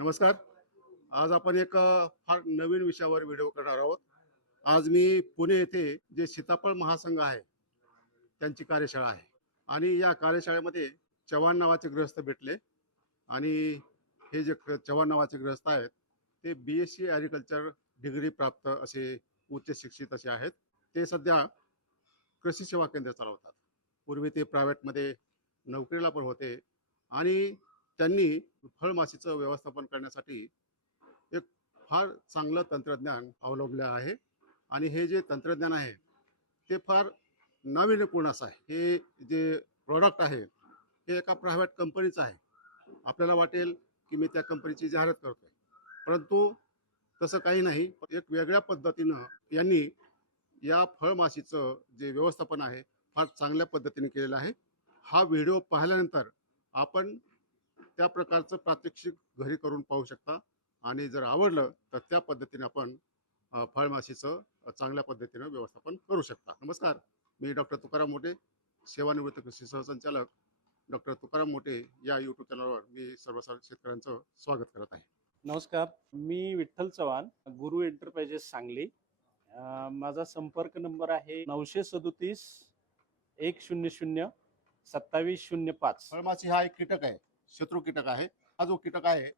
नमस्कार. आज आपण एक फार नवीन विषयावर व्हिडिओ करणार आहोत. आज मी पुणे येथे जे सीताफळ महासंघ आहे त्यांची कार्यशाळा आहे आणि या कार्यशाळेमध्ये चव्हाण नावाचे गृहस्थ भेटले आणि हे जे चव्हाण नावाचे गृहस्थ आहेत ते BSc ॲग्रिकल्चर डिग्री प्राप्त असे उच्च शिक्षित असे आहेत. ते सध्या कृषी सेवा केंद्र चालवतात. पूर्वी ते प्रायव्हेटमध्ये नोकरीला पण होते आणि त्यांनी फळमाशीचं व्यवस्थापन करण्यासाठी एक फार चांगलं तंत्रज्ञान अवलंबलं आहे आणि हे जे तंत्रज्ञान आहे ते फार नाविन्यपूर्ण असं आहे. हे जे प्रॉडक्ट आहे हे एका प्रायव्हेट कंपनीचं आहे. आपल्याला वाटेल की मी त्या कंपनीची जाहिरात करतोय, परंतु तसं काही नाही. एक वेगळ्या पद्धतीनं यांनी या फळमाशीचं जे व्यवस्थापन आहे फार चांगल्या पद्धतीने केलेलं आहे. हा व्हिडिओ पाहिल्यानंतर आपण त्या प्रकारचं प्रात्यक्षिक घरी करून पाहू शकता आणि जर आवडलं तर त्या पद्धतीने आपण फळमाशीचं चांगल्या पद्धतीनं व्यवस्थापन करू शकता. नमस्कार, मी डॉक्टर तुकाराम मोठे, सेवानिवृत्त कृषी सहसंचालक डॉक्टर तुकाराम मोठे या यूट्यूब चॅनलवर मी सर्व शेतकऱ्यांचं स्वागत करत आहे. नमस्कार, मी विठ्ठल चव्हाण, गुरु एंटरप्राइजेस सांगली. माझा संपर्क नंबर आहे 937 100 2705. फळमाशी हा एक कीटक आहे, शत्रू कीटक आहे. हा जो कीटक आहे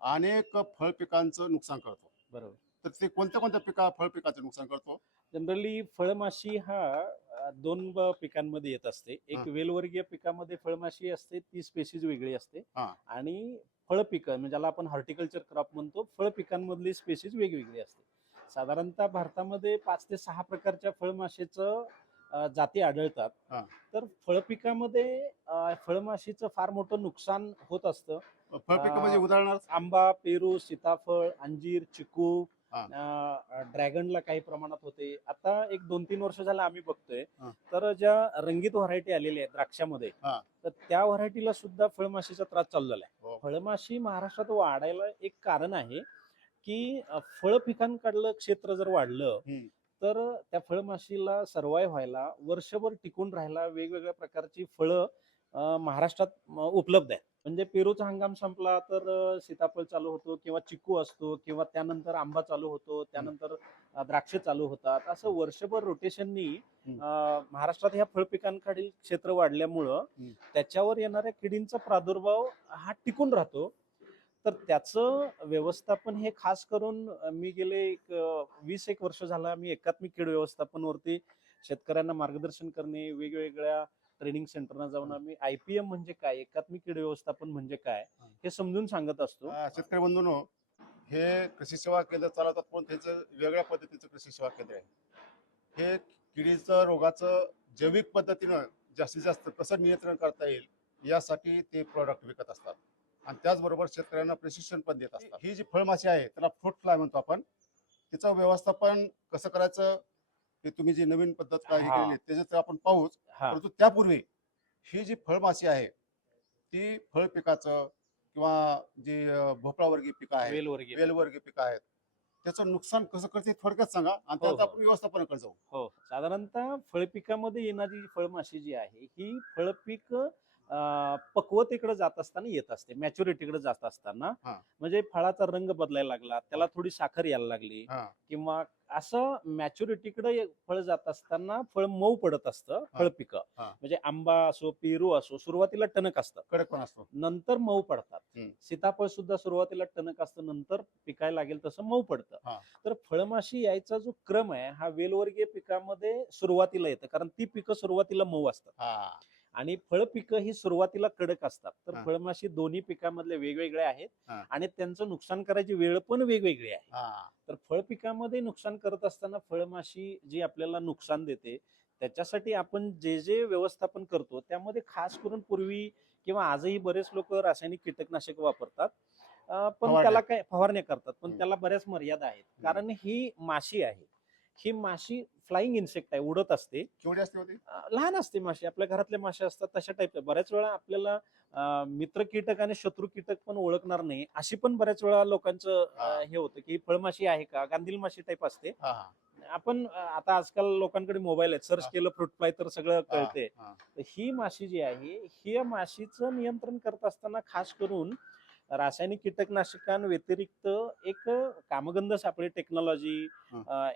अनेक फळ पिकांचं नुकसान करतो. बरोबर. तर ते कोणत्या फळ पिकाचं नुकसान करतो? जनरली फळमाशी हा दोन पिकांमध्ये येत असते. एक वेलवर्गीय पिकामध्ये फळमाशी असते, ती स्पेसिस वेगळी असते. आणि फळ पिकं म्हणजे ज्याला आपण हॉर्टिकल्चर क्रॉप म्हणतो, फळ पिकांमधली स्पेसिस वेगवेगळी असते. साधारणतः भारतामध्ये 5 ते 6 प्रकारच्या फळमाशीचं जाती आढळतात. तर फळपिकामध्ये फळमाशीचं फार मोठं नुकसान होत असतं. फळपिकं म्हणजे उदाहरणार्थ आंबा, पेरू, सीताफळ, अंजीर, चिकू, ड्रॅगनला काही प्रमाणात होते. आता एक 2-3 वर्ष झालं आम्ही बघतोय तर ज्या रंगीत व्हरायटी आलेल्या आहेत द्राक्षामध्ये, तर त्या व्हरायटीला सुद्धा फळमाशीचा त्रास चालू झालाय. फळमाशी महाराष्ट्रात वाढायला एक कारण आहे की फळ पिकांकडलं क्षेत्र जर वाढलं तर त्या फळमाशीला सर्वाइव्ह व्हायला, वर्षभर टिकून राहायला वेगवेगळ्या प्रकारची फळं महाराष्ट्रात उपलब्ध आहेत. म्हणजे पेरूचा हंगाम संपला तर सीताफळ चालू होतो किंवा चिकू असतो किंवा त्यानंतर आंबा चालू होतो, त्यानंतर द्राक्ष चालू होतात. असं वर्षभर रोटेशननी महाराष्ट्रात ह्या फळ पिकांकडील क्षेत्र वाढल्यामुळं त्याच्यावर येणाऱ्या किडींचा प्रादुर्भाव हा टिकून राहतो. तर त्याचं व्यवस्थापन हे खास करून मी गेले 20-1 वर्ष झाला मी एकात्मिक कीड व्यवस्थापनवरती शेतकऱ्यांना मार्गदर्शन करणे, वेगवेगळ्या ट्रेनिंग सेंटरना जाऊन आम्ही IPM म्हणजे काय, एकात्मिक कीड व्यवस्थापन म्हणजे काय हे समजून सांगत असतो. शेतकरी बंधूंनो, हे कृषी सेवा केंद्र चालवतात पण त्याचं वेगळ्या पद्धतीचं कृषी सेवा केंद्र आहे. हे किडीचं रोगाचं जैविक पद्धतीनं जास्तीत जास्त कसं नियंत्रण करता येईल यासाठी ते प्रोडक्ट विकत असतात आणि त्याचबरोबर शेतकऱ्यांना प्रशिक्षण पण देत असतात. ही जी फळमाशी आहे त्याला फ्रूट फ्लाय म्हणतो आपण. तिचं व्यवस्थापन कसं करायचं ते तुम्ही जी नवीन पद्धत काय केलेली त्याच्यात आपण पाहूच. परंतु त्यापूर्वी ही जी फळमाशी आहे ती फळ पिकाचं किंवा जी भोपळावर्गीय पिकं आहे, वेलवर्गीय पिकं आहेत, त्याचं नुकसान कसं करते थोडक्यात सांगा आणि त्यात आपण व्यवस्थापनाकडे जाऊ. हो, साधारणतः फळपिकामध्ये येणारी फळमाशी जी आहे ही फळपीक पक्वतेकडे जात असताना येत असते, मॅच्युरिटीकडे जात असताना. म्हणजे फळाचा रंग बदलायला लागला, त्याला थोडी साखर यायला लागली किंवा असं मॅच्युरिटीकडे फळ जात असताना फळ मऊ पडत असतं. फळपिकं म्हणजे आंबा असो, पेरू असो, सुरुवातीला टणक असतं, कडक पण असतो, नंतर मऊ पडतात. सीताफळ सुद्धा सुरुवातीला टणक असतं, नंतर पिकायला लागेल तसं मऊ पडतं. तर फळमाशी यायचा जो क्रम आहे हा वेलवर्गीय पिकामध्ये सुरुवातीला येतं, कारण ती पिकं सुरुवातीला मऊ असतात आणि फळ पिकं ही सुरुवातीला कडक असतात. तर फळमाशी दोन्ही पिकांमधले वेगवेगळे आहेत आणि त्यांचं नुकसान करायची वेळ पण वेगवेगळी आहे. तर फळ पिकामध्ये नुकसान करत असताना फळमाशी जी आपल्याला नुकसान देते त्याच्यासाठी आपण जे जे व्यवस्थापन करतो त्यामध्ये खास करून पूर्वी किंवा आजही बरेच लोक रासायनिक कीटकनाशक वापरतात, पण त्याला काय फवारण्या करतात, पण त्याला बऱ्याच मर्यादा आहेत. कारण ही माशी आहे, ही माशी फ्लाइंग इन्सेक्ट आहे, उडत असते. केवढी असते होती? लहान असते माशी, आपल्या घरातल्या माशी असतात तशा टाईप. बऱ्याच वेळा आपल्याला मित्र कीटक आणि शत्रू कीटक पण ओळखणार नाही अशी पण बऱ्याच वेळा लोकांचं हे होतं की फळमाशी आहे का, गांधील माशी टाईप असते. आपण आता आजकाल लोकांकडे मोबाईल आहेत, सर्च केलं फ्रूट फ्लाय तर सगळं कळते. ही माशी जी आहे ही माशीचं नियंत्रण करत असताना खास करून रासायनिक कीटकनाशकांव्यतिरिक्त एक कामगंध सापळे टेक्नॉलॉजी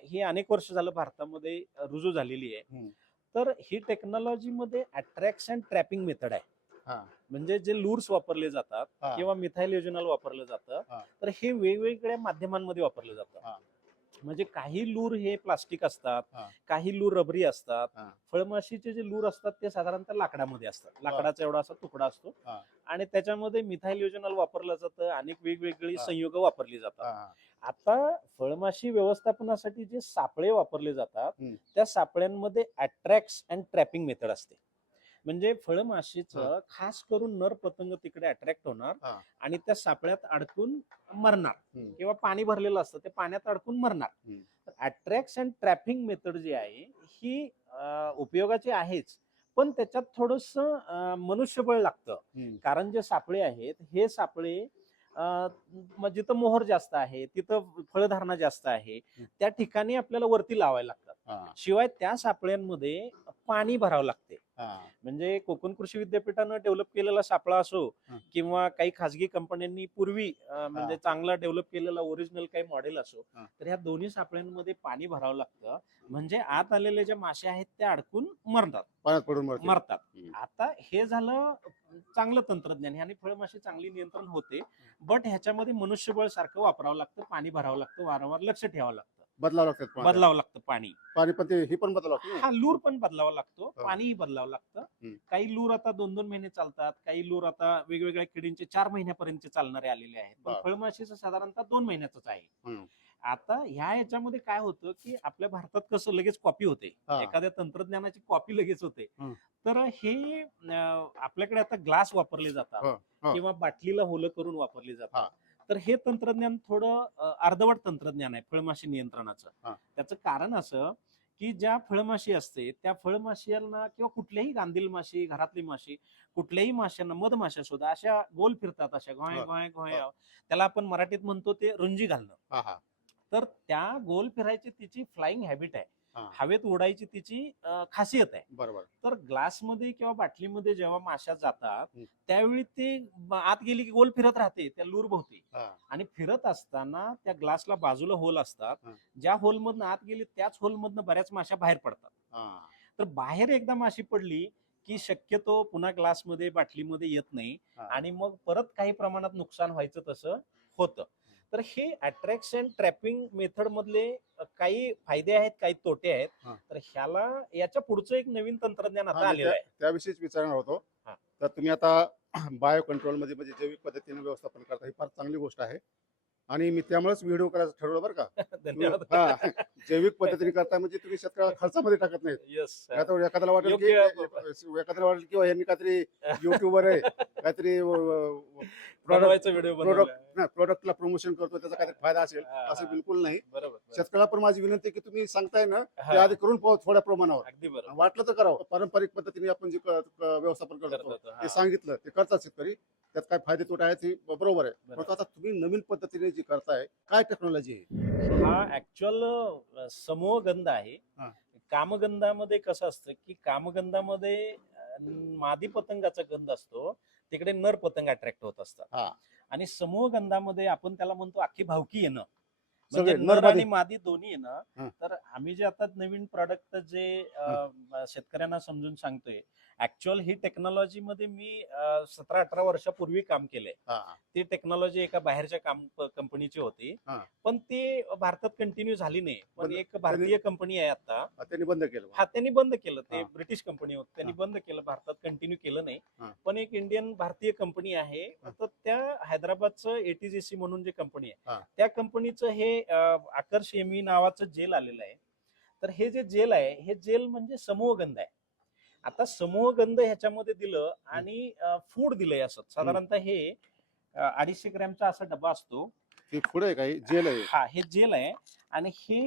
ही अनेक वर्ष झालं भारतामध्ये रुजू झालेली आहे. तर ही टेक्नॉलॉजी मध्ये अट्रॅक्शन ट्रॅपिंग मेथड आहे. म्हणजे जे लूर्स वापरले जातात किंवा मिथाइल योजनाल वापरलं जातं, तर हे वेगवेगळ्या माध्यमांमध्ये वापरलं जातं. म्हणजे काही लूर हे प्लास्टिक असतात, काही लूर रबरी असतात. फळमाशीचे जे लूर असतात ते साधारणतः लाकडामध्ये असतात. लाकडाचा एवढा असा तुकडा असतो आणि त्याच्यामध्ये मिथाइल योजनाल वापरलं जातं. अनेक वेगवेगळी संयोग वापरली जातात. आता फळमाशी व्यवस्थापनासाठी जे सापळे वापरले जातात त्या सापळ्यांमध्ये अट्रॅक्ट अँड ट्रॅपिंग मेथड असते. म्हणजे फळमाशीचं खास करून नर पतंग तिकडे अट्रॅक्ट होणार आणि त्या सापळ्यात अडकून मरणार किंवा पाणी भरलेलं असतं ते पाण्यात अडकून मरणार. अट्रॅक्ट अँड ट्रॅपिंग मेथड जी आहे ही उपयोगाची आहेच, पण त्याच्यात थोडस मनुष्यबळ लागतं. कारण जे सापळे आहेत हे सापळे जिथं मोहर जास्त आहे, तिथं फळधारणा जास्त आहे, त्या ठिकाणी आपल्याला वरती लावायला लागतात. शिवाय त्या सापळ्यांमध्ये पाणी भरावं लागते. म्हणजे कोकण कृषी विद्यापीठानं डेव्हलप केलेला सापळा असो किंवा काही खासगी कंपन्यांनी पूर्वी म्हणजे चांगला डेव्हलप केलेला ओरिजिनल काही मॉडेल असो, तर ह्या दोन्ही सापळ्यांमध्ये पाणी भरावं लागतं. म्हणजे आत आलेल्या ज्या माश्या आहेत त्या अडकून मरतात, पाण्यात पडून मरतात. आता हे झालं चांगलं तंत्रज्ञान, ह्याने फळमाशी चांगली नियंत्रण होते. बट ह्याच्यामध्ये मनुष्यबळ सारखं वापरावं लागतं, पाणी भरावं लागतं, वारंवार लक्ष ठेवावं लागतं, बदलावं लागतं पाणी पण ते ही पण बदलावं लागतं. हा लूर पण बदलावा लागतो, पाणीही बदलावं लागतं. काही लूर आता 2-2 महिने चालतात, काही लूर आता वेगवेगळ्या किडींचे 4 महिन्यापर्यंत चालणारे आलेले आहेत. पण फळमाशीचं साधारणतः 2 महिन्याच आहे. आता ह्या याच्यामध्ये काय होतं की आपल्या भारतात कसं लगेच कॉपी होते, एखाद्या तंत्रज्ञानाची कॉपी लगेच होते. तर हे आपल्याकडे आता ग्लास वापरले जातात किंवा बाटलीला होलं करून वापरले जातात. तर हे तंत्रज्ञान थोडं अर्धवट तंत्रज्ञान आहे फळमाशी नियंत्रणाचं. त्याचं कारण असं की ज्या फळमाशी असते त्या फळमाशीयांना किंवा कुठल्याही गांधील माशी, घरातली माशी, कुठल्याही माशांना, मधमाशा सुद्धा अशा गोल फिरतात, अशा घोय घोय घोय, त्याला आपण मराठीत म्हणतो ते रुंजी घालणं. तर त्या गोल फिरायची तिची फ्लाइंग हॅबिट आहे, हवेत उडायची तिची खासियत आहे. बरोबर. तर ग्लासमध्ये किंवा बाटलीमध्ये जेव्हा माशा जातात त्यावेळी ते आत गेली की गोल फिरत राहते त्या लूर भोवती, आणि फिरत असताना त्या ग्लासला बाजूला होल असतात. ज्या होल मधनं आत गेली त्याच होल मधनं बऱ्याच माशा बाहेर पडतात. तर बाहेर एकदा माशी पडली की शक्यतो पुन्हा ग्लासमध्ये, बाटलीमध्ये येत नाही आणि मग परत काही प्रमाणात नुकसान व्हायचं तसं होतं. तर हे अट्रॅक्शन ट्रॅपिंग मेथड मधले काही फायदे आहेत, काही तोटे आहेत. तर ह्याला याच्या पुढचं एक नवीन तंत्रज्ञान आता आलेलं आहे. त्याविषयीच विचारणार होतो. तर तुम्ही आता बायो कंट्रोल मध्ये म्हणजे जैविक पद्धतीने व्यवस्थापन करता, ही फार चांगली गोष्ट आहे आणि मी त्यामुळेच व्हिडिओ करायचं ठरवलं बरं का. धन्यवाद. जैविक पद्धतीने करता म्हणजे तुम्ही शेतकऱ्याला खर्चामध्ये टाकत नाहीत. एखाद्याला वाटेल किंवा यांनी काहीतरी युट्यूबर आहे, काहीतरी प्रोडक्टला प्रमोशन करतो, त्याचा काहीतरी फायदा असेल, असं बिलकुल नाही. शेतकऱ्याला पण माझी विनंती आहे की तुम्ही सांगताय ना ते आधी करून पाहू थोड्या प्रमाणावर, वाटलं तर करावं. पारंपरिक पद्धतीने आपण जे व्यवस्थापन करतो ते सांगितलं ते करतात शेतकरी, त्यात काय फायदे तोटे आहेत हे बरोबर आहे. परंतु आता तुम्ही नवीन पद्धतीने जी करताय, काय टेक्नॉलॉजी आहे? हा ऍक्च्युअल समूह गंध आहे. कामगंधामध्ये कसं असतं की कामगंधामध्ये मादी पतंगाचा गंध असतो, तिकडे नर पतंग अट्रॅक्ट होत असतात. आणि समूह गंधामध्ये आपण त्याला म्हणतो अख्खी भावकी येणं, म्हणजे नर आणि मादी दोन्ही येणं. तर आम्ही जे आता नवीन प्रॉडक्ट जे शेतकऱ्यांना समजून सांगतोय, ऍक्च्युअल ही टेक्नॉलॉजी मध्ये मी 17-18 वर्षापूर्वी काम केलंय. ती टेक्नॉलॉजी एका बाहेरच्या कंपनीची होती, पण ती भारतात कंटिन्यू झाली नाही. पण एक भारतीय कंपनी आहे आता, त्यांनी बंद केलं. त्यांनी बंद केलं. ते ब्रिटिश कंपनी होती, त्यांनी बंद केलं, भारतात कंटिन्यू केलं नाही. पण एक इंडियन भारतीय कंपनी आहे, तर त्या हैदराबादचं ATGC म्हणून जे कंपनी आहे त्या कंपनीचं हे आकर्ष एमी नावाचं जेल आलेलं आहे. तर हे जे जेल आहे हे जेल म्हणजे समूहगंध आहे. आता समूहगंध ह्याच्यामध्ये दिलं आणि फूड दिलंय असं. साधारणतः हे 250 ग्रॅमचा असा डबा असतो. पुढे काही जेल आहे. हे जेल आहे आणि हे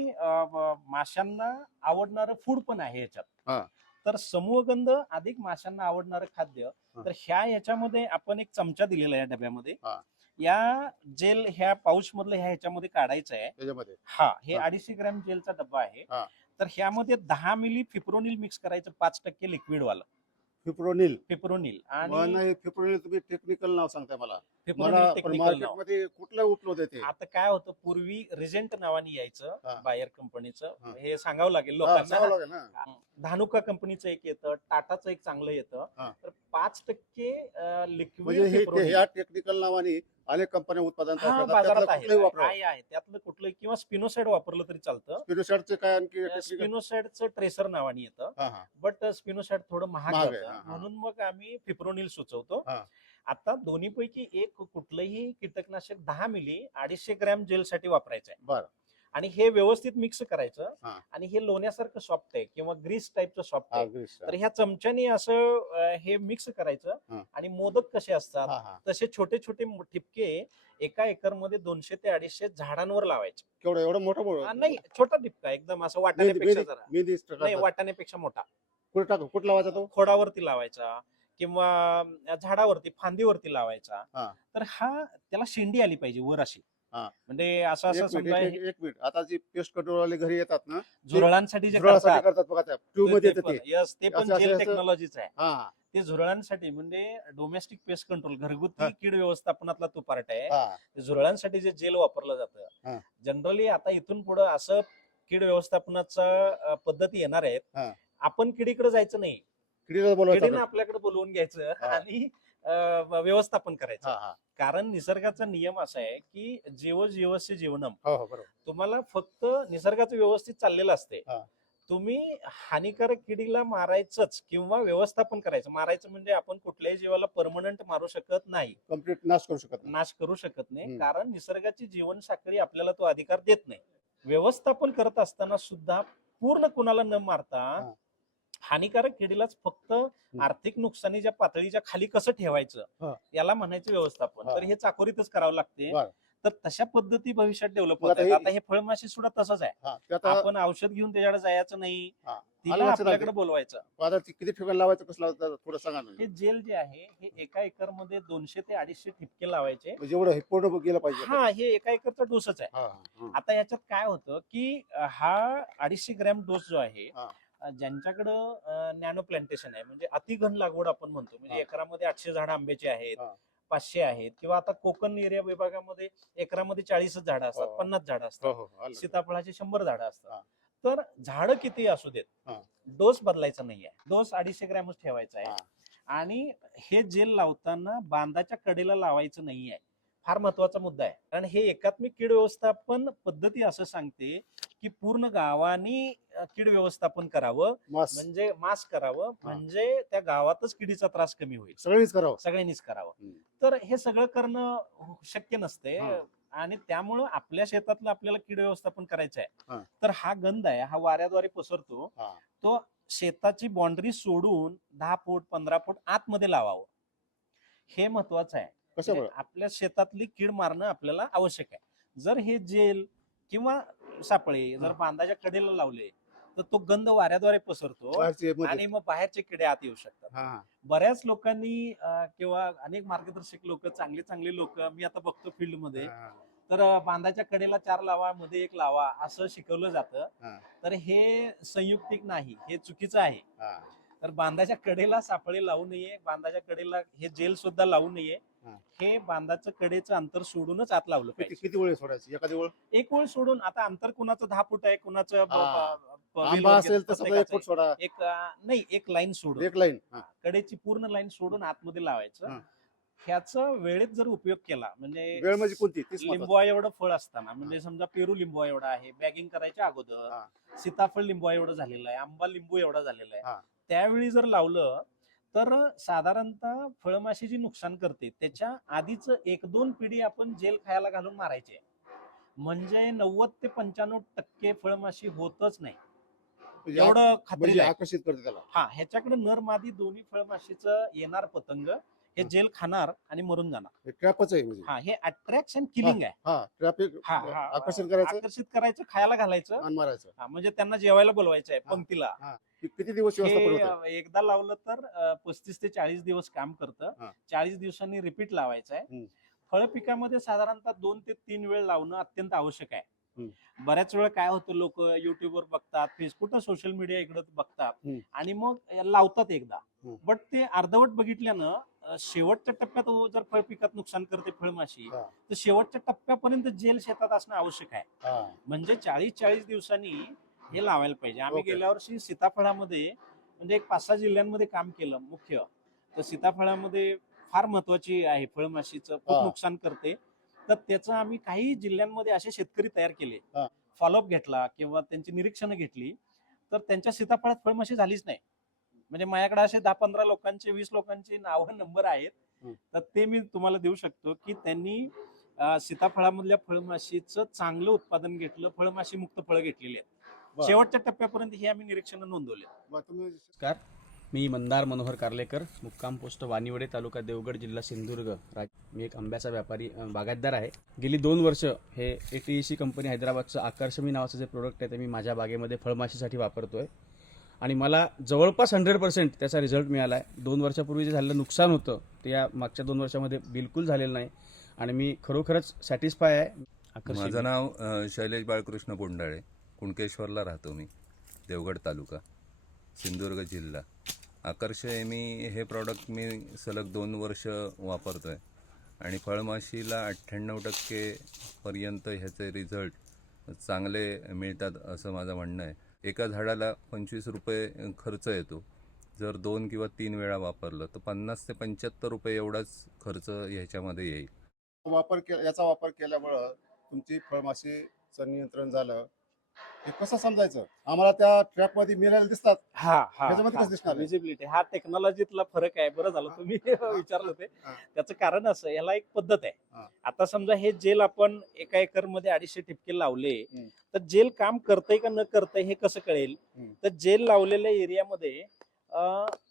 माशांना आवडणारं फूड पण आहे ह्याच्यात. तर समूहगंध अधिक माशांना आवडणारं खाद्य. तर ह्याच्यामध्ये आपण एक चमचा दिलेला आहे डब्यामध्ये. या जेल ह्या पाऊच मधलं ह्याच्यामध्ये काढायचं आहे. हे 250 ग्रॅम जेलचा डब्बा आहे. तर ह्यामध्ये 10 मिली फिप्रोनिल मिक्स करायचं, 5% लिक्विड वालं. फिप्रोनिल. फिप्रोनिल नाही, फिप्रोनिल तुम्ही टेक्निकल नाव सांगताय मला. फिप्रोनिल पण टेक्निकल नाव. मार्केटमध्ये कुठलं उपलब्ध आहे ते? आता काय होतं, पूर्वी रिजेंट नावाने यायचं हा. बायर कंपनीचं, हा. हे सांगावं लागेल हा, लोकांना. सांगावं लागेल ना. धानुका कंपनीचं एक येतं, टाटाचं एक चांगलं येतं. हा. तर 5% म्हणजे लिक्विड हे फिप्रोनिल ह्या टेक्निकल नावाने अनेक कंपन्या उत्पादन तयार हा करतात. बाजारात त्यातलं कुठलंही वापरावं. आहे त्यातलं कुठलं, किंवा स्पिनोसाइड वापरलं तरी चालतं. स्पिनोसाइडचं काय आणखी टेक्निकल? स्पिनोसाइडचं ट्रेसर नावाने येतं, हा हा बट स्पिनोसाइड थोडं महाग महाग आहे. जातं, हा, हा. म्हणून मग आम्ही फिप्रोनिल सुचवतो. हा. आता दोन्हीपैकी एक कुठलंही कीटकनाशक 10 मिली 250 ग्रॅम जेलसाठी वापरायचं आहे. बरं. आणि हे व्यवस्थित मिक्स करायचं. हा. आणि हे लोण्यासारखं सॉफ्ट आहे किंवा ग्रीस टाईपचं सॉफ्ट हा, आहे. ग्रीस. तर ह्या चमच्याने असं हे मिक्स करायचं. हा. आणि मोदक कसे असतात हा, हा. तसे छोटे छोटे ठिपके एका एकर मध्ये 200 ते 250 झाडांवर लावायचे. केवढं एवढं मोठं? नाही, छोटा ठिपका एकदम असं वाटाण्यापेक्षा जरा मेहंदी नाही, वाटाण्यापेक्षा मोठा. कुठं लावायचा तो? खोडावरती लावायचा किंवा झाडावरती फांदीवरती लावायचा. हा. तर त्याला शेंडी आली पाहिजे वर अशी. हा. म्हणजे असं एक समजा मिनिट, एक मिनिट. आता जी पेस्ट कंट्रोल वाले घरी येतात ना, झुरळांसाठी जे झुरळासाठी करतात करतात बघा, त्या ट्यूब मध्ये येतं ते. यस, ते पण असं- जेल असं- टेक्नॉलॉजीच आहे. हा ते झुरळांसाठी म्हणजे डोमेस्टिक पेस्ट कंट्रोल, घरगुती हा. कीड व्यवस्थापनातला तो पार्ट आहे. हा ते झुरळांसाठी जे जेल वापरलं हा. जातं, जनरली आता इथून पुढे असं कीड व्यवस्थापनाचा पद्धती येणार आहेत. हा. आपण किडीकडे जायचं नाही, किडीला बोलवायचं किडीनं आपण. आपल्याकडे बोलवून घ्यायचं हा. आणि व्यवस्थापन करायचं. हा, हा. कारण निसर्गाचा नियम असा आहे की जीव जीवस्य जीवनम. हो, हो, बरोबर. तुम्हाला फक्त निसर्गाचं व्यवस्थित चाललेलं असते. हा. तुम्ही हानिकारक किडीला मारायचंच किंवा व्यवस्थापन करायचं. मारायचं म्हणजे आपण कुठल्याही जीवाला परमनंट मारू शकत नाही, कम्प्लीट नाश करू शकत नाही. नाश करू शकत नाही. हम्म. कारण निसर्गाची जीवनसाखळी आपल्याला तो अधिकार देत नाही. व्यवस्थापन करत असताना सुद्धा पूर्ण कुणाला न मारता हा. हानिकारक किडीलाच फक्त आर्थिक नुकसानीच्या पातळीच्या खाली कसं हा. ठेवायचं याला म्हणायचं व्यवस्थापन. हा. तर हे चाकोरीतच करावं लागते. बरं. तर तशा पद्धती भविष्यात डेव्हलप मग होत आहेत. आता आता हे फळमाशी सुद्धा तसंच आहे. हा, ते आता आपण औषध घेऊन त्याच्याकडे जायचं नाही, हा. तिला आलं लक्षात आपल्याकडे आलं. बोलवायचं. आता किती ठिकाणी लावायचं, कसं लावायचं थोडं सांगा ना. हे जेल जे आहे हे एका एकर मध्ये 200 ते 250 ठिपके लावायचे. म्हणजे एवढं हे पूर्ण गेलं पाहिजे. हा, हे एका एकरचा डोसच आहे. हा, हा. आता याच्यात काय होतं की हा 250 ग्रॅम डोस जो आहे, हा. ज्यांच्याकडं नॅनो प्लांटेशन आहे, म्हणजे अतिघन लागवड आपण म्हणतो, म्हणजे हा. एकरामध्ये 800 झाडं आंब्याची आहेत, हा. 500 आहेत, किंवा आता कोकण एरिया विभागामध्ये एकरामध्ये 40 झाडं असतात, हो. 50 झाडं हो, असतात, हो, आलं. सीताफळाची 100 झाडं हा. असतात. तर झाडं किती असू देत, हा. डोस बदलायचा नाहीये. डोस 250 ग्रॅमच ठेवायचा आहे. हा. आणि हे जेल लावताना बांधाच्या कडेला लावायचं नाहीये. फार महत्वाचा मुद्दा आहे. कारण हे एकात्मिक कीड व्यवस्थापन पद्धती असं सांगते की पूर्ण गावानी कीड व्यवस्थापन करावं, मास म्हणजे मास्क करावं, म्हणजे त्या गावातच किडीचा त्रास कमी होईल. सगळीच करावं. सगळ्यांनीच करावं. हम्म. तर हे सगळं करणं शक्य नसते. हा. आणि त्यामुळं आपल्या शेतातलं आपल्याला कीड व्यवस्थापन करायचं हा. आहे. तर हा गंध आहे, हा वाऱ्याद्वारे पसरतो. हा. तो शेताची बाउंड्री सोडून 10 फूट 15 फूट आतमध्ये लावावं, हे महत्वाचं आहे. कशामुळे? म्हणजे आपल्या शेतातली कीड मारणं आपल्याला आवश्यक आहे. जर हे जेल किंवा सापळे जर हा. बांधाच्या कडेला लावले तर तो गंध वाऱ्याद्वारे पसरतो बाहेरचे मध्ये. आणि मग बाहेरचे किडे आत येऊ शकतात. हा. बऱ्याच लोकांनी किंवा अनेक मार्गदर्शक लोक, चांगले चांगले लोक मी आता बघतो फील्ड मध्ये, हा. तर बांधाच्या कडेला 4 लावा, मध्ये 1 लावा असं शिकवलं जातं. हा. तर हे संयुक्तिक नाही, हे चुकीचं आहे. हा. तर बांधाच्या कडेला सापळे लावू नये, बांधाच्या कडेला हे जेल सुद्धा लावू नये. हा. हे बांधाचं कडेचं अंतर सोडूनच आत लावलं किती पाहिजे. किती वेळ सोडायची? एखादी वेळ एक ओळ सोडून, आता अंतर कुणाचं 10 फूट आहे, कुणाचं हा. वेल आंबा वगैरे असेल तर समजा 1 प्रत्येकाचं फूट सोडा, आहे. नाही, एक लाईन सोडून, एक लाईन. कडेची पूर्ण लाईन सोडून आतमध्ये लावायचं. हा. ह्याचा वेळेत जर उपयोग केला, म्हणजे वेळ म्हणजे कोणती? 30 महत्वाचं. लिंबवा एवढं फळ असताना, म्हणजे समजा पेरू लिंबवा एवढा आहे, बॅगिंग करायच्या अगोदर, हा. सीताफळ लिंबवा एवढं झालेलं आहे, आंबा लिंबू एवढा झालेला हा. आहे, त्यावेळी जर लावलं तर साधारणतः फळमाशी जी नुकसान करते त्याच्या आधीच 1-2 पिढी आपण जेल खायला घालून मारायचे. म्हणजे 90 ते 95% फळमाशी होतच नाही, म्हणजे एवढं खात्री म्हणजे आहे. आकर्षित करते त्याला. हा, ह्याच्याकडे नर मादी दोन्ही फळमाशीचं येणार पतंग हे हा. जेल खाणार आणि मरून जाणार. हे ट्रॅपच आहे म्हणजे. हा, हे अट्रॅक्शन किलिंग आहे. हा, ट्रॅफिक हा, आकर्षित करायचं आकर्षित करायचं, खायला घालायचं, आणि मारायचं. म्हणजे त्यांना जेवायला बोलवायचं आहे हा. पंक्तीला. हा. किती दिवस व्यवस्थापन हे होतं? एकदा लावलं तर 35 ते 40 दिवस काम करतं. हा. 40 दिवसांनी रिपीट लावायचं आहे. हम्म. फळ पिकामध्ये साधारणतः 2 ते 3 वेळ लावणं अत्यंत आवश्यक आहे. बऱ्याच वेळा काय होतं, लोक युट्यूबवर बघतात, फेसबुक, सोशल मीडिया इकडे बघतात आणि मग लावतात एकदा, बट ते अर्धवट बघितल्यानं शेवटच्या टप्प्यात जर फळ पिकात नुकसान करते फळमाशी, तर शेवटच्या टप्प्यापर्यंत जेल शेतात असणं आवश्यक आहे. म्हणजे 40 दिवसांनी हे लावायला पाहिजे. आम्ही गेल्या वर्षी सीताफळामध्ये म्हणजे एक 5-6 जिल्ह्यांमध्ये काम केलं मुख्य. तर सीताफळामध्ये फार महत्वाची आहे फळमाशीचं, खूप नुकसान करते. तर त्याचं आम्ही काही जिल्ह्यांमध्ये असे शेतकरी तयार केले, फॉलोअप घेतला किंवा त्यांची निरीक्षणं घेतली, तर त्यांच्या सीताफळात फळमाशी झालीच नाही. म्हणजे माझ्याकडे असे 10-15 लोकांचे, 20 लोकांचे नावं नंबर आहेत. तर ते मी तुम्हाला देऊ शकतो की त्यांनी सीताफळामधल्या फळमाशीचं चांगलं उत्पादन घेतलं, फळमाशी मुक्त फळं घेतलेली आहेत. शेवटच्या टप्प्यापर्यंत हे आम्ही निरीक्षण नोंदवले. नमस्कार, मी मंदार मनोहर कार्लेकर, मुक्काम पोस्ट वानिवडे, तालुका देवगड, जिल्हा सिंधुदुर्ग. मी एक आंब्याचा व्यापारी बागायतदार आहे. गेली 2 वर्ष हे ATEC कंपनी हैदराबादचं आकर्षमी नावाचं जे प्रोडक्ट आहे ते मी माझ्या बागेमध्ये फळमाशीसाठी वापरतोय आणि मला जवळपास 100% त्याचा रिझल्ट मिळाला आहे. 2 वर्षापूर्वी जे झालेलं नुकसान होतं ते या मागच्या 2 वर्षामध्ये बिलकुल झालेलं नाही आणि मी खरोखरच सॅटिस्फाय आहे. माझं नाव शैलेश बाळकृष्ण बोंडाळे, कुणकेश्वरला राहतो मी, देवगड तालुका, सिंधुदुर्ग जिल्हा. आकर्षमी हे प्रॉडक्ट मी सलग 2 वर्ष वापरतो आहे आणि फळमाशीला 98% पर्यंत ह्याचे रिझल्ट चांगले मिळतात असं माझं म्हणणं आहे. एका झाडाला 25 रुपये खर्च येतो. जर 2 किंवा 3 वेळा वापरलं तर 50 ते 75 रुपये एवढाच खर्च ह्याच्यामध्ये येईल. याचा वापर केल्यामुळं तुमची फळमाशीचं नियंत्रण झालं हे कसं समजायचं? आम्हाला त्या ट्रॅपमध्ये मिळायला दिसतात, त्याच्यामध्ये कसं दिसणार? विजिबिलिटी हा टेक्नॉलॉजीतला फरक आहे. बरं झालं तुम्ही विचारलं ते. त्याचं कारण असं, याला एक पद्धत आहे. आता समजा हे जेल आपण एका एकर मध्ये 250 ठिपके लावले, तर जेल काम करतंय का न करतंय हे कसं कळेल? तर जेल लावलेल्या एरियामध्ये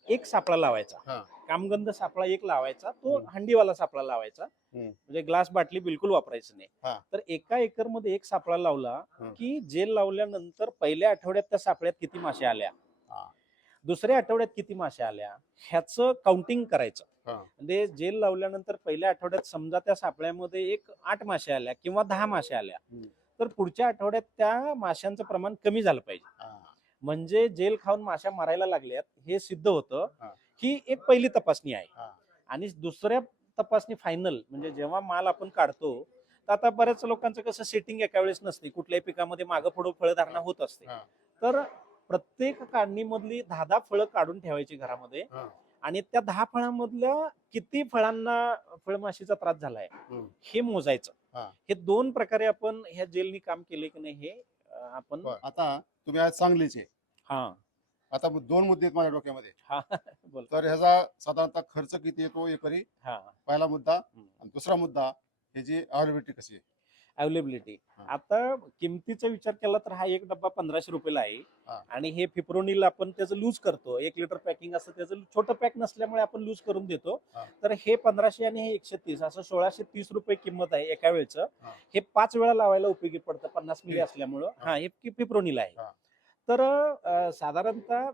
एक सापळा लावायचा, कामगंध सापळा एक लावायचा, तो हंडीवाला सापळा लावायचा, म्हणजे ग्लास बाटली बिलकुल वापरायचं नाही. तर एका एकर मध्ये एक सापळा लावला की जेल लावल्यानंतर पहिल्या आठवड्यात त्या सापळ्यात किती मासे आल्या, दुसऱ्या आठवड्यात किती मासे आल्या, ह्याचं काउंटिंग करायचं. म्हणजे जेल लावल्यानंतर पहिल्या आठवड्यात समजा त्या सापळ्यामध्ये एक 8 मासे आल्या किंवा 10 मासे आल्या, तर पुढच्या आठवड्यात त्या माशांचं प्रमाण कमी झालं पाहिजे. म्हणजे जेल खाऊन माशा मारायला लागल्यात हे सिद्ध होतं. ही एक पहिली तपासणी आहे. आणि दुसऱ्या तपासणी फायनल, म्हणजे जेव्हा माल आपण काढतो, तर आता बऱ्याच लोकांचं कसं सेटिंग एका वेळेस नसते, कुठल्याही पिकामध्ये मागं पुढं फळधारणा होत असते. तर प्रत्येक काढणीमधली 10 फळं काढून ठेवायची घरामध्ये आणि त्या 10 फळांमधल्या किती फळांना फळमाशीचा त्रास झालाय हे मोजायचं. हे 2 प्रकारे आपण ह्या जेलनी काम केले की नाही हे आपण. आता तुम्ही आज सांगलीचे, आता 2 मुद्दे आहेत माझ्या डोक्यामध्ये. तर ह्याचा साधारणतः खर्च किती येतो एकरी, पहिला मुद्दा, आणि दुसरा मुद्दा ह्याची अवेलेबिलिटी कशी आहे? अवेलेबिलिटी आता किमतीचा विचार केला तर हा एक डब्बा 1500 रुपयाला आहे आणि हे फिप्रोनिल आपण त्याचं लूज करतो. 1 लिटर पॅकिंग असतं, त्याचं छोटं पॅक नसल्यामुळे आपण लूज करून देतो. तर हे 1500 आणि हे 130, असं 1630 रुपये किंमत आहे एका वेळचं. हे 5 वेळा लावायला उपयोगी पडतं 50 मिली असल्यामुळं. हे फिप्रोनिल आहे. तर साधारणतः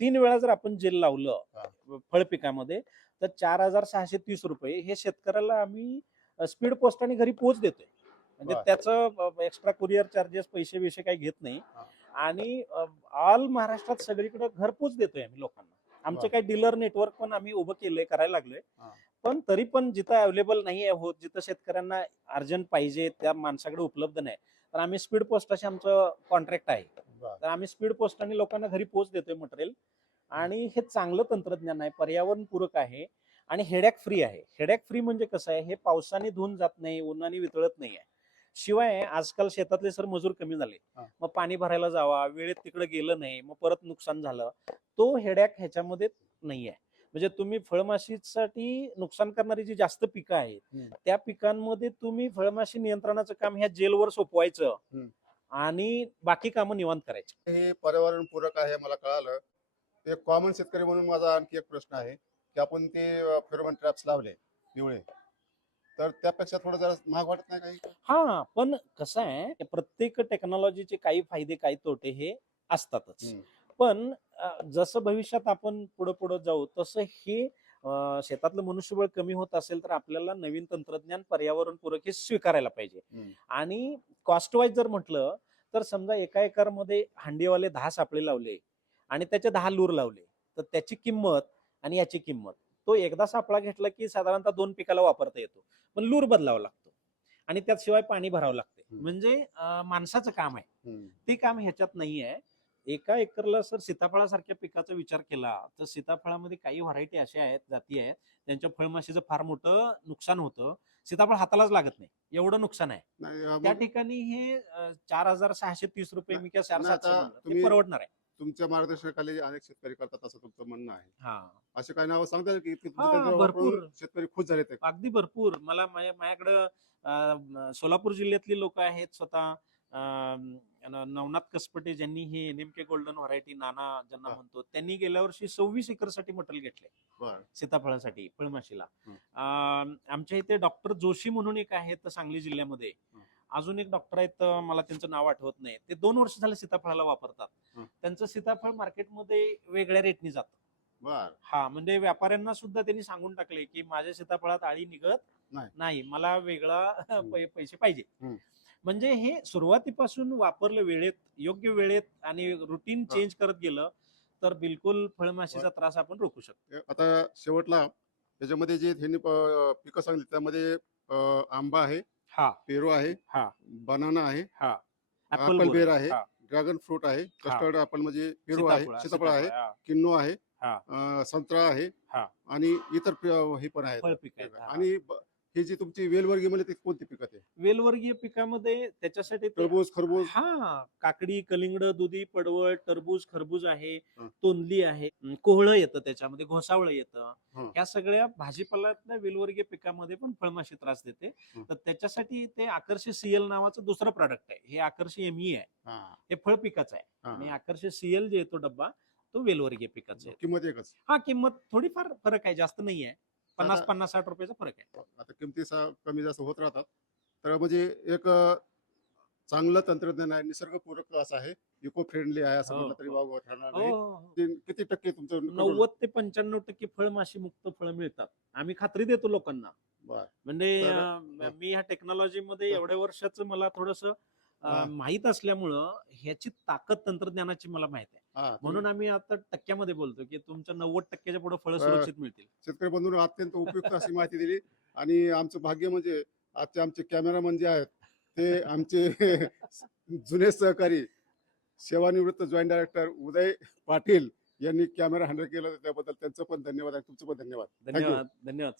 3 वेळा जर आपण जेल लावलं फळ पिकामध्ये तर 4630 रुपये हे शेतकऱ्याला आम्ही स्पीड पोस्टाने घरी पोच देतोय. म्हणजे त्याचं एक्स्ट्रा कुरिअर चार्जेस पैसे काही घेत नाही आणि ऑल महाराष्ट्रात सगळीकडे घरपोच देतोय आम्ही लोकांना. आमचे काही डीलर नेटवर्क पण आम्ही उभं केलंय, करायला लागलोय. पण तरी पण जिथं अवेलेबल नाही होत, जिथं शेतकऱ्यांना अर्जंट पाहिजे, त्या माणसाकडे उपलब्ध नाही, तर आम्ही स्पीड पोस्टाशी आमचं कॉन्ट्रॅक्ट आहे. तर आम्ही स्पीड पोस्टाने लोकांना घरी पोच देतोय मटेरियल. आणि हे चांगलं तंत्रज्ञान आहे, पर्यावरणपूरक आहे आणि हेडॅक फ्री आहे. हेडॅक फ्री म्हणजे कसं आहे, हे पावसाने धुवून जात नाही, उन्हाने वितळत नाही आहे. शिवाय आजकाल शेतातले सर मजूर कमी झाले, मग पाणी भरायला जावा, वेळेत तिकडे गेलं नाही, मग परत नुकसान झालं. तो हेडॅक ह्याच्यामध्ये नाही आहे. म्हणजे तुम्ही फळमाशीसाठी नुकसान करणारी जी जास्त पिकं आहेत त्या पिकांमध्ये तुम्ही फळमाशी नियंत्रणाचं काम ह्या जेलवर सोपवायचं आणि बाकी कामं निवांत करायची. हे पर्यावरणपूरक आहे मला कळालं. ते कॉमन शेतकरी म्हणून माझा आणखी एक प्रश्न आहे की आपण ते फेरोमोन ट्रॅप्स लावले पिवळे, तर त्यापेक्षा थोडं जरा महाग वाटत नाही काही? पण कसं आहे, प्रत्येक टेक्नॉलॉजीचे काही फायदे काही तोटे हे असतातच. पण जसं भविष्यात आपण पुढे जाऊ तसं हे शेतातलं मनुष्यबळ कमी होत असेल तर आपल्याला नवीन तंत्रज्ञान पर्यावरणपूरक हे स्वीकारायला पाहिजे. आणि कॉस्ट वाईज जर म्हटलं तर समजा एका एकरमध्ये हंडीवाले 10 सापळे लावले आणि त्याचे 10 लूर लावले, तर त्याची किंमत आणि याची किंमत, तो एकदा सापळा घेतला की साधारणतः 2 पिकाला वापरता येतो, पण लूर बदलावा लागतो आणि त्याशिवाय पाणी भरावं लागते. म्हणजे माणसाचं काम आहे, ते काम ह्याच्यात नाही आहे. एका एकरला सर सीताफळासारख्या पिकाचा विचार केला तर सीताफळामध्ये काही व्हरायटी अशा आहेत, जाती आहेत, त्यांच्या फळमाशीचं फार मोठं नुकसान होतं. सीताफळ हातालाच लागत नाही, एवढं नुकसान आहे. नाही, त्या मग ठिकाणी हे 4,630 मी किंवा नाही, 4,700 आता म्हणलं, ते तुम्ही परवडणार आहे. तुमच्या मार्गदर्शनाखाली अनेक शेतकरी करतात असं तुमचं म्हणणं आहे. हा, असे काही नावं सांगता येईल की हा, वापरून भरपूर. शेतकरी खुश झाले ते? अगदी भरपूर. मला माझ्याकडं सोलापूर जिल्ह्यातली लोक आहेत स्वतः. नवनाथ कसपटे ज्यांनी हे NMK गोल्डन व्हरायटी नाना ज्यांना हा. म्हणतो, त्यांनी गेल्या वर्षी 26 एकरसाठी मटेरियल घेतले बरं. सीताफळासाठी, फळमाशीला. हं. आमच्या इथे डॉक्टर जोशी म्हणून एक आहेत सांगली जिल्ह्यामध्ये. हं. अजून एक डॉक्टर आहेत, मला त्यांचं नाव आठवत नाही. ते 2 वर्ष झाले सीताफळाला वापरतात. हं. त्यांचं सीताफळ मार्केटमध्ये वेगळ्या रेटनी जातं. बरं. हा, म्हणजे व्यापाऱ्यांना सुद्धा त्यांनी सांगून टाकले की माझ्या सीताफळात आळी निघत नाही, मला वेगळा पैसे पाहिजे. हं. म्हणजे हे सुरुवातीपासून वापरलं वेळेत, योग्य वेळेत आणि रुटीन हा. चेंज करत गेलं तर बिलकुल फळमाशीचा त्रास आपण रोखू शकतो. आता शेवटला त्याच्यामध्ये जे त्यांनी पिकं सांगितली त्यामध्ये आंबा आहे, हा, पेरू आहे, हा, बनाना आहे, हा, ऍपल बेर आहे, हा, ड्रॅगन फ्रूट आहे, कस्टर्ड ऍपल म्हणजे पेरू आहे, सीताफळ, सीताफळ आहे, हा, किन्नू आहे, हा. संत्रा आहे, हा. आणि इतर हे पण आहेत. फळ पीक आहेत. हा. आणि हे जी तुमची वेलवर्गीय म्हणजे ते कोणती पिकं ते? वेलवर्गीय पिकामध्ये त्याच्यासाठी टरबूज, खरबूज? हा, काकडी, कलिंगड, दुधी, पडवळ, टरबूज, खरबूज आहे, हं. तोंदली आहे, कोहळं येतं, त्याच्यामध्ये घोसावळ येतं. हं. या सगळ्या भाजीपाल्यातल्या वेलवर्गीय पिकामध्ये पण फळमाशी त्रास देते. हं. तर त्याच्यासाठी ते आकर्षी CL नावाचं दुसरं प्रॉडक्ट आहे. हे आकर्षी ME आहे, हा, हे फळ पिकाचं आहे. हा, आणि आकर्षी CL जे येतो डब्बा, तो वेलवर्गीय पिकाचा आहे. किंमत एकच? हा, किंमत थोडीफार फरक आहे, जास्त नाही आहे. 50-60 रुपयाचा फरक आहे. आता किमती कमी जास्त होत राहतात. तर म्हणजे एक चांगलं तंत्रज्ञान आहे, निसर्गपूरक असं आहे, इको फ्रेंडली आहे असं हो, म्हटलं तरी हो. वाव ठरणार हो, नाही. हो, हो. किती टक्के तुमचं 90 ते 95% फळमाशी मुक्त फळ मिळतात. आम्ही खात्री देतो लोकांना. बरं. म्हणजे तर- मी ह्या टेक्नॉलॉजीमध्ये तर- एवढ्या वर्षाचं मला थोडंसं हा. माहित असल्यामुळं ह्याची ताकद तंत्रज्ञानाची मला माहित आहे. हा, तुम्ही म्हणून आम्ही आता टक्क्यामध्ये बोलतो की तुमच्या 90% पुढे फळं अ, सुरक्षित मिळतील. शेतकरी बंधूंनो अत्यंत उपयुक्त अशी माहिती दिली. आणि आमचं भाग्य म्हणजे आजचे आमचे कॅमेरामन जे आहेत ते आमचे जुने सहकारी सेवानिवृत्त जॉईंट डायरेक्टर उदय पाटील यांनी कॅमेरा हँडल केला, त्याबद्दल त्यांचं पण धन्यवाद आणि तुमचं पण धन्यवाद. Thank you. धन्यवाद.